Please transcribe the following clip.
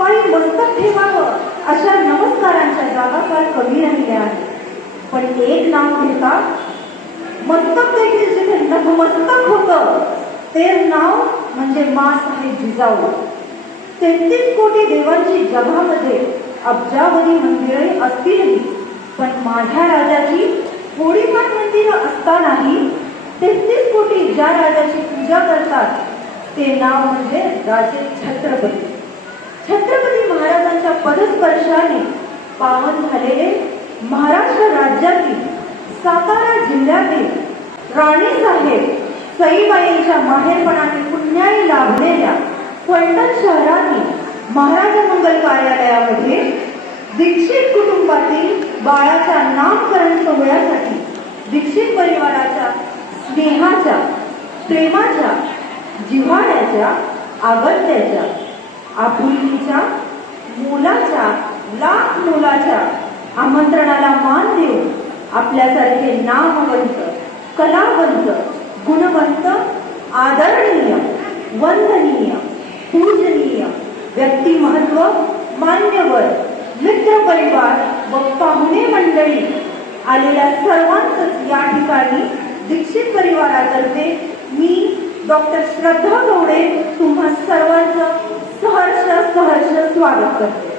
पायी मस्तक ठेवावं अशा नमस्कारांच्या जागा फार कमी राहिल्या आहेत. पण एक नाव घेता मस्तक देखील जिथे नतमस्तक होतं ते नाव म्हणजे माँसाहेब जिजाऊ. 33 कोटी देवांची जगामध्ये अब्जावधी मंदिरे असतीलही, पण माझ्या राजाची थोडीफार मंदिरं असतानाही 33 कोटी ज्या राजाची पूजा करतात ते नाव म्हणजे राजे छत्रपती. छत्रपती महाराजांच्या पदस्पर्शाने पावन झालेले महाराष्ट्र राज्यातील सातारा जिल्ह्यातील राणीसाहेब सईबाईंच्या माहेरपणाने पुण्याई लाभलेल्या फलटण शहरातील महाराज मंगल कार्यालयामध्ये दीक्षित कुटुंबातील बाळाच्या नामकरण सोहळ्यासाठी दीक्षित परिवाराच्या स्नेहाच्या, प्रेमाच्या, जिव्हाळ्याच्या, आगत्याच्या, आपुलकीच्या, मोलाच्या, लाख मोलाच्या आमंत्रणाला मान देऊन आपल्यासारखे नामवंत, कलावंत, गुणवंत, आदरणीय, वंदनीय, पूजनीय व्यक्तिमत्व, मान्यवर, मित्र परिवार व पाहुणे मंडळी आलेल्या सर्वांचंच या ठिकाणी दीक्षित परिवारातर्फे मी डॉक्टर श्रद्धा गवडे तुम्हा सर्वांचं सहर्ष स्वागत करते.